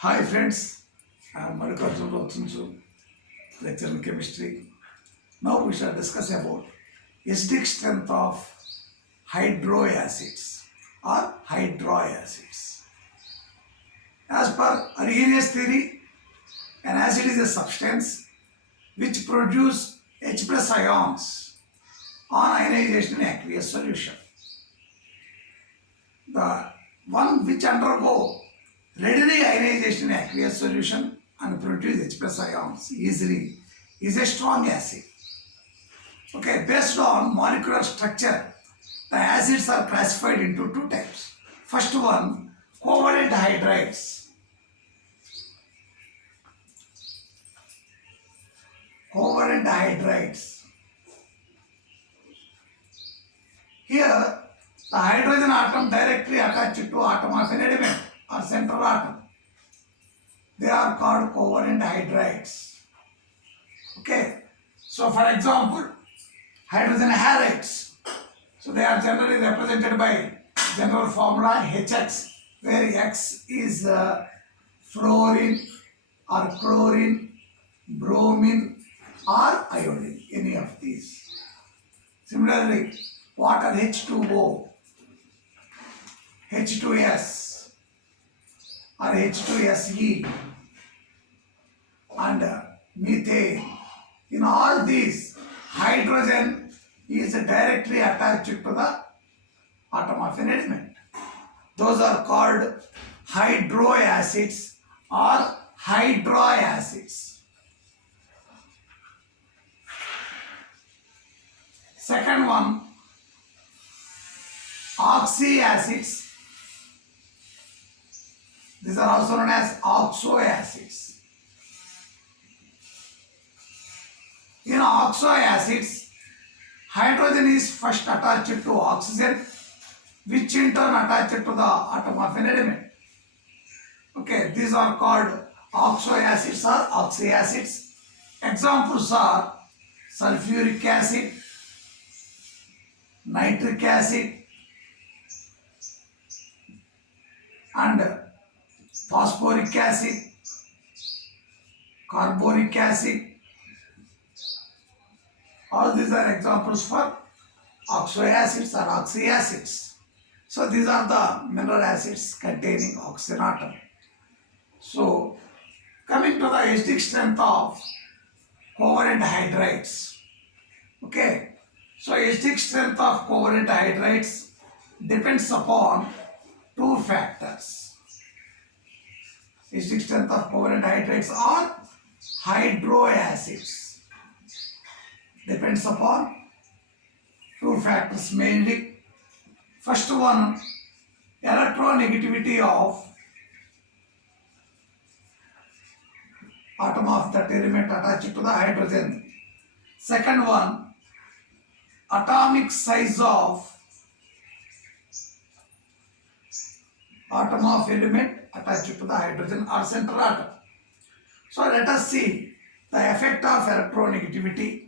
Hi friends, I am Madhukarjun Rotsunsu, lecturer in chemistry. Now we shall discuss about acidic strength of hydroacids or hydroacids. As per Arrhenius theory, an acid is a substance which produce H plus ions on ionization in aqueous solution. The one which undergo readily ionization in aqueous solution and produce H plus ions easily is a strong acid. Okay, based on molecular structure, the acids are classified into two types. First one, covalent hydrides. Covalent hydrides. Here, the hydrogen atom directly attached to atom of an element or central atom. They are called covalent hydrides. Okay. So, for example, hydrogen halides. So, they are generally represented by general formula HX, where X is fluorine or chlorine, bromine or iodine, any of these. Similarly, water H2O, H2S or H2SE and methane. In all these, hydrogen is directly attached to the atom of an element. Those are called hydroacids or hydroacids. Second one, oxyacids. These are also known as oxoacids. In oxoacids, hydrogen is first attached to oxygen, which in turn attached to the atom of an element. Okay, these are called oxoacids or oxyacids. Examples are sulfuric acid, nitric acid, and phosphoric acid, carbonic acid. All these are examples for oxoacids or oxyacids. So these are the mineral acids containing oxygen atom. So coming to the acidic strength of covalent hydrides. Okay. So acidic strength of covalent hydrides depends upon two factors. Acidic strength of covalent hydrides are hydroacids. Depends upon two factors mainly. First one, electronegativity of atom of that element attached to the hydrogen. Second one, atomic size of atom of element attached to the hydrogen or central atom. So let us see the effect of electronegativity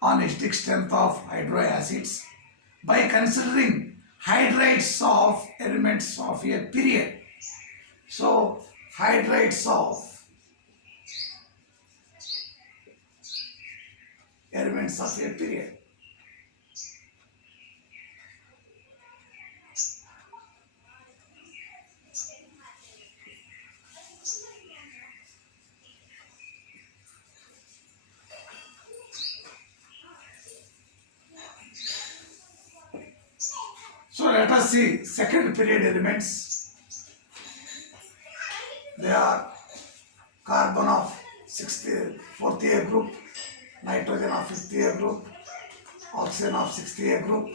on acidic strength of hydroacids by considering hydrides of elements of a period. So hydrides of elements of a period. So let us see second period elements. They are carbon of fourth year group, nitrogen of fifth year group, oxygen of sixth year group,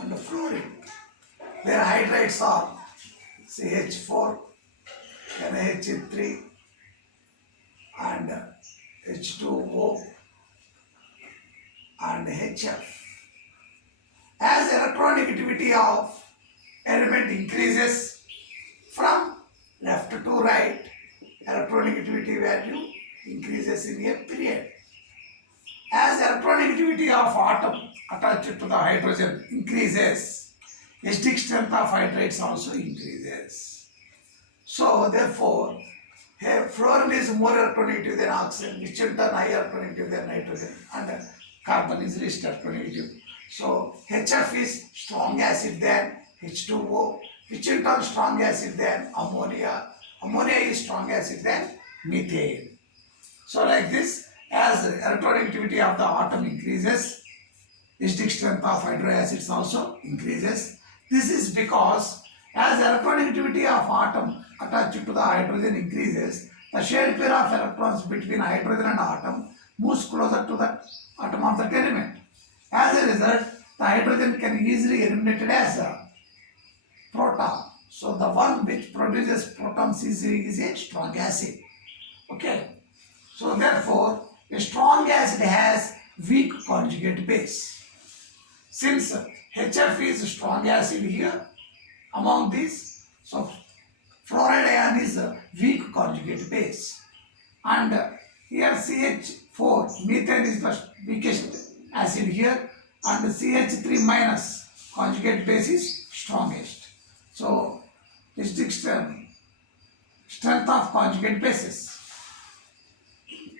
and fluorine. Their hydrides are CH4, NH3, and H2O, and HF. As electronegativity of element increases from left to right, electronegativity value increases in a period. As electronegativity of atom attached to the hydrogen increases, acidic strength of hydrides also increases. So therefore, Here, fluorine is more electronegative than oxygen, which in turn higher electronegative than nitrogen, and carbon is least electronegative. So HF is strong acid than H2O, which in turn strong acid than ammonia. Ammonia is strong acid than methane. So like this, as electronegativity of the atom increases, acidic strength of hydro acids also increases. This is because as electronegativity of atom attached to the hydrogen increases, the shared pair of electrons between hydrogen and atom moves closer to the atom of that element. As a result, the hydrogen can easily be eliminated as a proton. So the one which produces protons is a strong acid. Okay. So therefore, a strong acid has weak conjugate base. Since HF is a strong acid here among these, so fluoride ion is a weak conjugate base. And here CH4, methane is the weakest acid here, and CH3 minus conjugate base is strongest. So acidic strength of conjugate bases.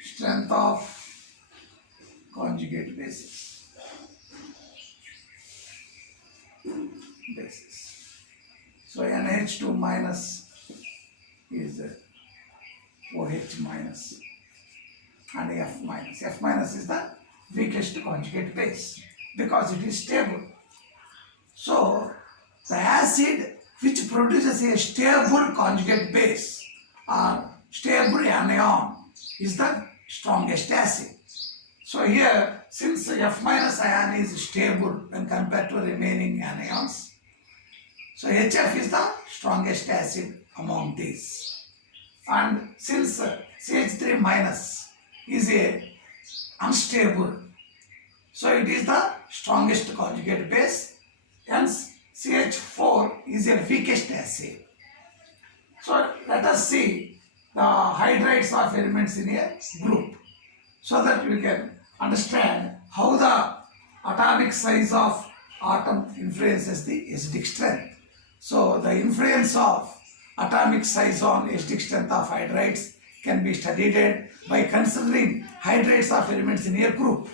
Strength of conjugate bases. So NH2 minus is OH minus and F minus. F minus is the weakest conjugate base because it is stable. So the acid which produces a stable conjugate base or stable anion is the strongest acid. So here, since F minus ion is stable when compared to remaining anions, so HF is the strongest acid among these. And since CH3 minus is a unstable, so it is the strongest conjugate base, hence CH4 is a weakest acid. So let us see the hydrides of elements in a group so that we can understand how the atomic size of atom influences the acidic strength. So the influence of atomic size on acidic strength of hydrides can be studied by considering hydrides of elements in a group.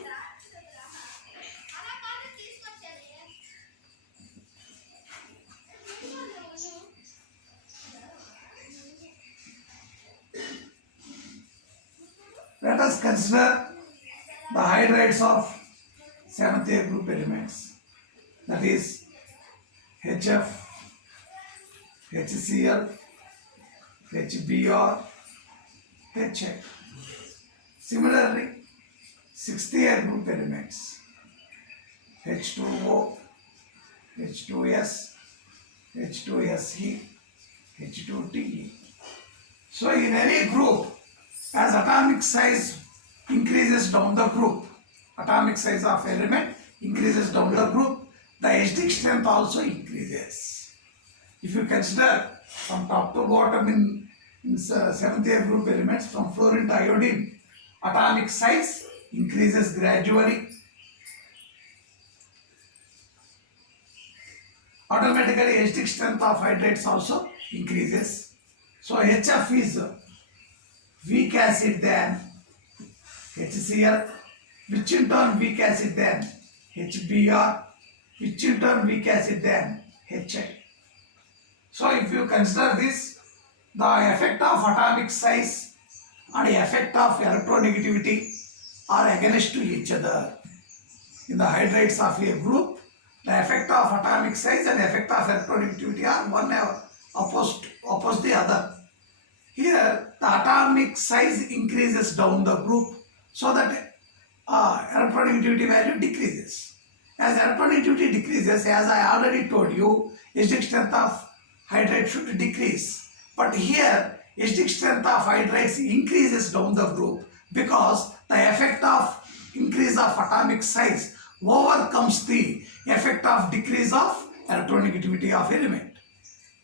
Let us consider the hydrides of 7th A group elements, that is HF, HCl, HBr, HA. Similarly, 6th A group elements, H2O, H2S, H2SE, H2Te. So in any group, as atomic size increases down the group, atomic size of element increases down the group, the acidic strength also increases. If you consider from top to bottom in 7th A group elements, from fluorine to iodine, atomic size increases gradually. Automatically acidic strength of hydrides also increases. So HF is weak acid than HCl, which in turn weak acid than HBr, which in turn weak acid than HI. So if you consider this, the effect of atomic size and the effect of electronegativity are against to each other. In the hydrides of a group, the effect of atomic size and the effect of electronegativity are one opposed the other. Here, the atomic size increases down the group so that electronegativity value decreases. As electronegativity decreases, as I already told you, acidic strength of hydride should decrease. But here, acidic strength of hydrides increases down the group because the effect of increase of atomic size overcomes the effect of decrease of electronegativity of element.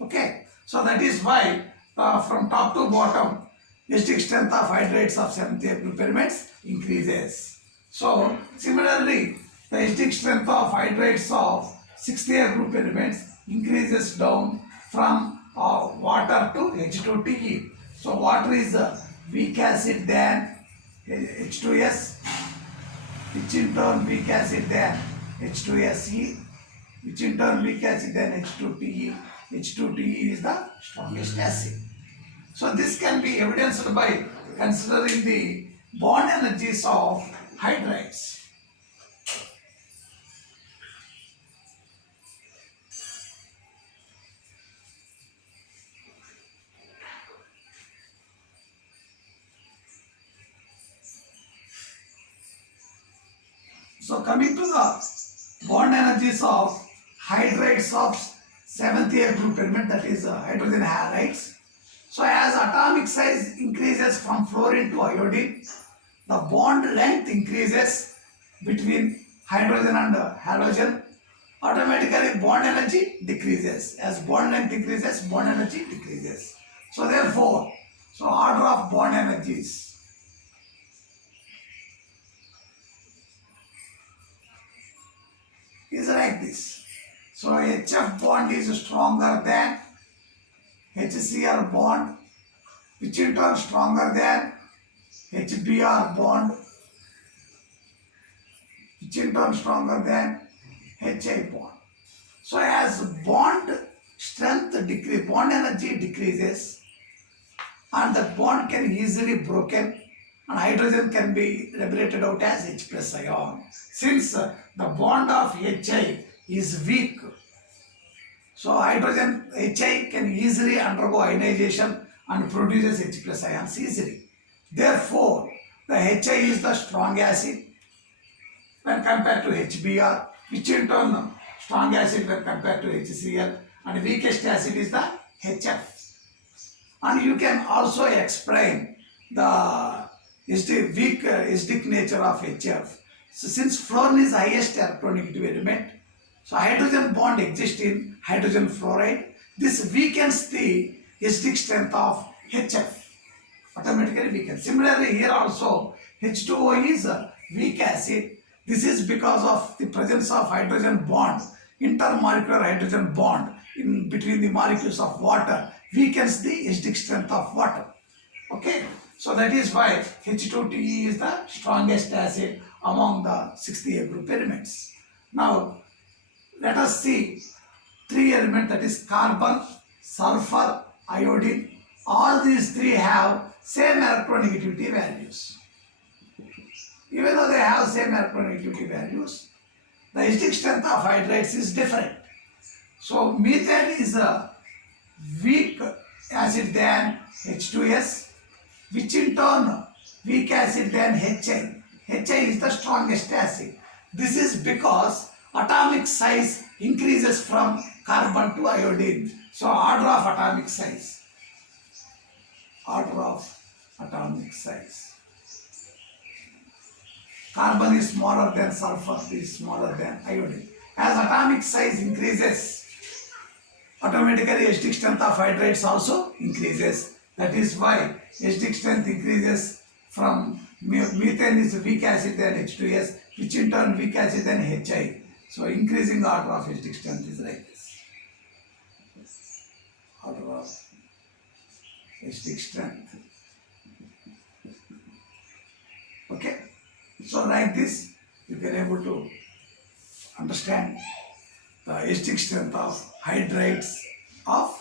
Okay, so that is why from top to bottom, acidic strength of hydrides of 7th A group elements increases. So similarly, the acidic strength of hydrides of 6th A group elements increases down from water to H2Te. So water is weak acid than H2S, which in turn weak acid than H2SE, which in turn weak acid than H2TE. H2TE is the strongest acid. So this can be evidenced by considering the bond energies of hydrides. So coming to the bond energies of hydrides of 7th year group element, that is hydrogen halides. So as atomic size increases from fluorine to iodine, the bond length increases between hydrogen and halogen. Automatically bond energy decreases. As bond length increases, bond energy decreases. So therefore, order of bond energies is like this. So HF bond is stronger than HCl bond, which in turn stronger than HBr bond, which in turn stronger than HI bond. So as bond strength decreases, bond energy decreases, and the bond can easily broken, and hydrogen can be liberated out as H plus ion. Since the bond of HI is weak, so hydrogen HI can easily undergo ionization and produces H plus ions easily. Therefore, the HI is the strong acid when compared to HBr, which in turn strong acid when compared to HCl, and weakest acid is the HF. And you can also explain the weak acidic nature of HF. So since fluorine is highest electronegative element, so hydrogen bond exists in hydrogen fluoride. This weakens the acidic strength of HF. Automatically weakens. Similarly, here also H2O is a weak acid. This is because of the presence of hydrogen bond, intermolecular hydrogen bond in between the molecules of water weakens the acidic strength of water. Okay, so that is why H2TE is the strongest acid among the 6th year group elements. Now let us see 3 elements, that is carbon, sulfur, iodine. All these 3 have same electronegativity values. Even though they have same electronegativity values, the acidic strength of hydrides is different. So methane is a weak acid than H2S, which in turn weak acid than HI. HI is the strongest acid. This is because atomic size increases from carbon to iodine. So order of atomic size. Order of atomic size. Carbon is smaller than sulfur, is smaller than iodine. As atomic size increases, automatically acidic strength of hydrides also increases. That is why acidic strength increases from methane is weak acid than H2S, which in turn weak acid than HI. So increasing order of acidic strength is like this. Order of acidic strength. Okay. So like this, you can able to understand the acidic strength of hydrides of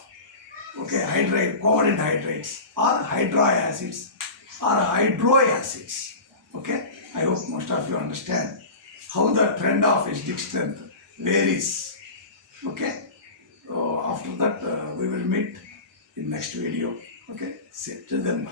hydride, covalent hydrides or hydroacids or hydroacids. Okay, I hope most of you understand how the trend of acidic strength varies. Okay, so after that we will meet in next video. Okay, see, till then bye.